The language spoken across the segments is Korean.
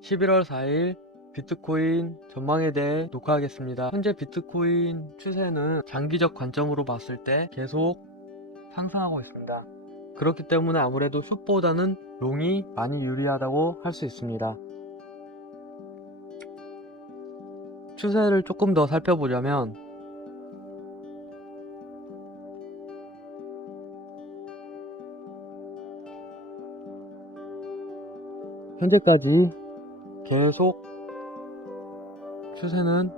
11월 4일 비트코인 전망에 대해 녹화하겠습니다. 현재 비트코인 추세는 장기적 관점으로 봤을 때 계속 상승하고 있습니다. 그렇기 때문에 아무래도 숏보다는 롱이 많이 유리하다고 할 수 있습니다. 추세를 조금 더 살펴보자면 현재까지 계속 추세는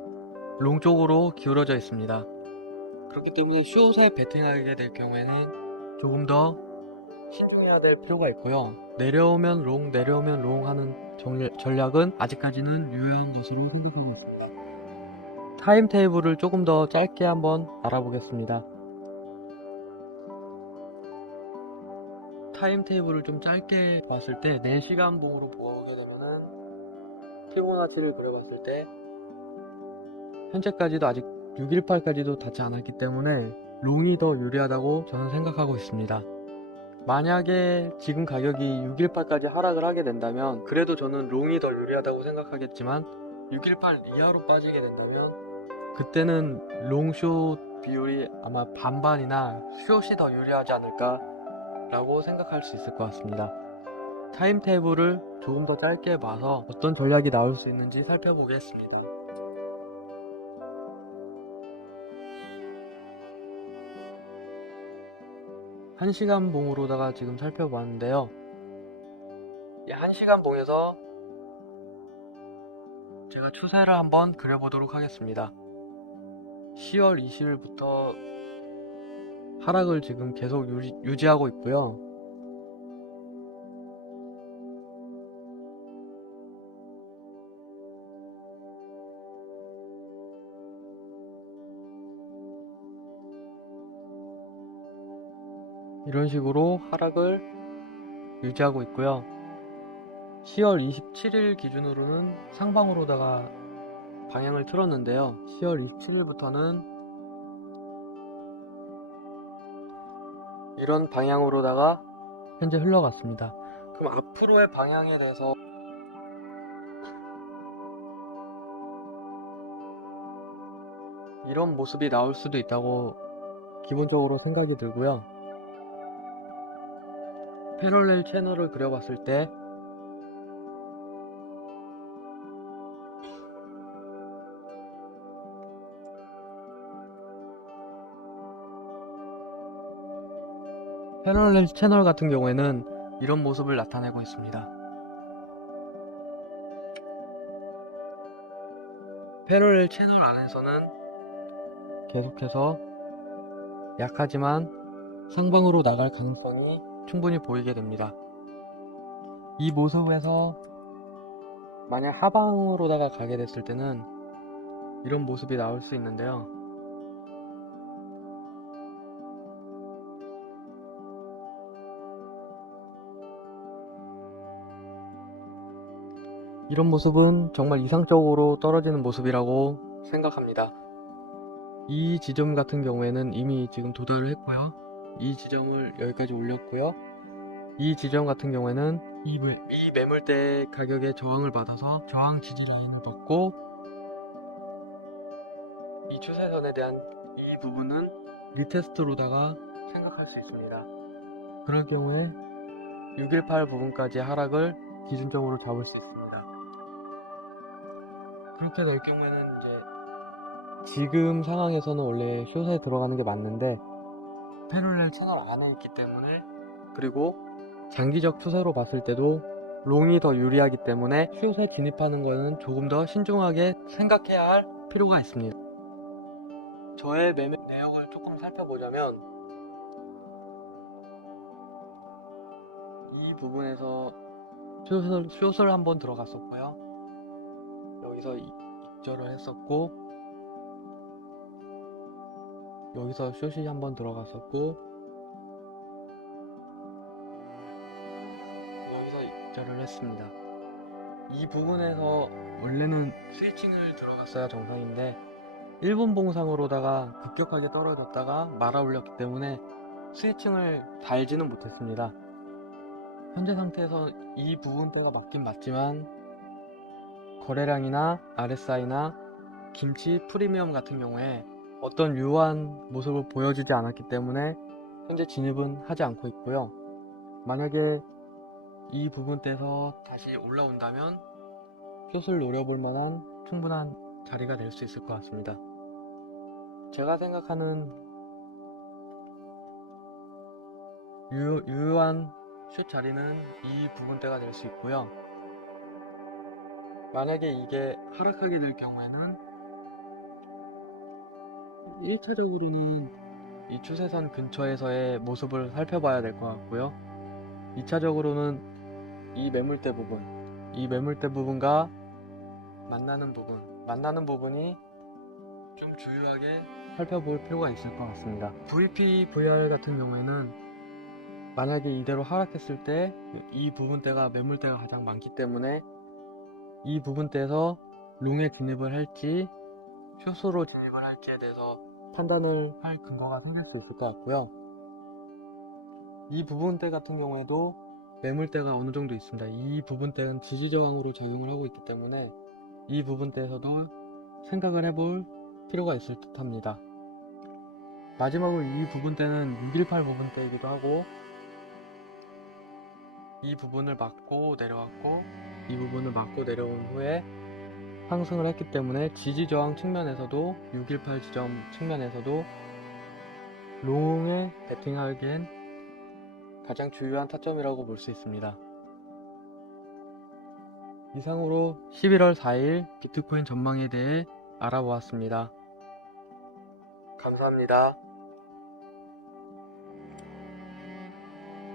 롱 쪽으로 기울어져 있습니다. 그렇기 때문에 숏에 베팅하게 될 경우에는 조금 더 신중해야 될 필요가 있고요. 내려오면 롱, 내려오면 롱 하는 정- 전략은 아직까지는 유효한 것으로 생각합니다. 타임 테이블을 조금 더 짧게 한번 알아보겠습니다. 타임 테이블을 좀 짧게 봤을 때 4시간 봉으로 되면은 피보나치를 그려봤을 때 현재까지도 아직 618까지도 닿지 않았기 때문에 롱이 더 유리하다고 저는 생각하고 있습니다. 만약에 지금 가격이 618까지 하락을 하게 된다면 그래도 저는 롱이 더 유리하다고 생각하겠지만 618 이하로 빠지게 된다면 그때는 롱숏 비율이 아마 반반이나 숏이 더 유리하지 않을까 라고 생각할 수 있을 것 같습니다. 타임 테이블을 조금 더 짧게 봐서 어떤 전략이 나올 수 있는지 살펴보겠습니다. 한시간 봉으로다가 지금 살펴봤는데요. 이 1시간 봉에서 제가 추세를 한번 그려보도록 하겠습니다. 10월 20일부터 하락을 지금 계속 유지, 유지하고 있고요. 이런 식으로 하락을 유지하고 있고요. 10월 27일 기준으로는 상방으로다가 방향을 틀었는데요. 10월 27일부터는 이런 방향으로다가 현재 흘러갔습니다. 그럼 앞으로의 방향에 대해서 이런 모습이 나올 수도 있다고 기본적으로 생각이 들고요. 패럴렐 채널을 그려봤을 때 패럴렐 채널 같은 경우에는 이런 모습을 나타내고 있습니다. 패럴렐 채널 안에서는 계속해서 약하지만 상방으로 나갈 가능성이 충분히 보이게 됩니다. 이 모습에서 만약 하방으로다가 가게 됐을 때는 이런 모습이 나올 수 있는데요. 이런 모습은 정말 이상적으로 떨어지는 모습이라고 생각합니다. 이 지점 같은 경우에는 이미 지금 도달을 했고요. 이 지점을 여기까지 올렸고요. 이 지점 같은 경우에는 이, 매, 이 매물대 가격에 저항을 받아서 저항 지지 라인을 넣고 이 추세선에 대한 이 부분은 리테스트로다가 생각할 수 있습니다. 그럴 경우에 618 부분까지 하락을 기준적으로 잡을 수 있습니다. 그렇게 될 경우에는 이제 지금 상황에서는 원래 숏에 들어가는 게 맞는데 패럴렐 채널 안에 있기 때문에 그리고 장기적 추세로 봤을 때도 롱이 더 유리하기 때문에 숏에 진입하는 거는 조금 더 신중하게 생각해야 할 필요가 있습니다. 저의 매매 내역을 조금 살펴보자면 이 부분에서 숏을, 숏을 한번 들어갔었고요. 여기서 이- 익절을 했었고 여기서 숏이 한번 들어갔었고 여기서 익절을 했습니다. 이 부분에서 원래는 스위칭을 들어갔어야 정상인데 1분 봉상으로다가 급격하게 떨어졌다가 말아 올렸기 때문에 스위칭을 달지는 못했습니다. 현재 상태에서 이 부분대가 맞긴 맞지만 거래량이나 RSI나 김치 프리미엄 같은 경우에 어떤 유효한 모습을 보여주지 않았기 때문에 현재 진입은 하지 않고 있고요. 만약에 이 부분대에서 다시 올라온다면 숏을 노려볼 만한 충분한 자리가 될 수 있을 것 같습니다. 제가 생각하는 유효, 유효한 숏 자리는 이 부분대가 될 수 있고요. 만약에 이게 하락하게 될 경우에는 1차적으로는 이 추세선 근처에서의 모습을 살펴봐야 될 것 같고요. 2차적으로는 이 매물대 부분, 이 매물대 부분과 만나는 부분, 만나는 부분이 좀 주요하게 살펴볼 필요가 있을 것 같습니다. VP, VR 같은 경우에는 만약에 이대로 하락했을 때 이 부분대가 매물대가 가장 많기 때문에 이 부분대에서 롱에 진입을 할지 숏으로 진입을 할지에 대해서 판단을 할 근거가 생길 수 있을 것 같고요. 이 부분대 같은 경우에도 매물대가 어느 정도 있습니다. 이 부분대는 지지 저항으로 작용을 하고 있기 때문에 이 부분대에서도 생각을 해볼 필요가 있을 듯 합니다. 마지막으로 이 부분대는 618 부분대이기도 하고 이 부분을 막고 내려왔고 이 부분을 막고 내려온 후에 상승을 했기 때문에 지지 저항 측면에서도 618 지점 측면에서도 롱에 베팅하기엔 가장 주요한 타점이라고 볼 수 있습니다. 이상으로 11월 4일 비트코인 전망에 대해 알아보았습니다. 감사합니다.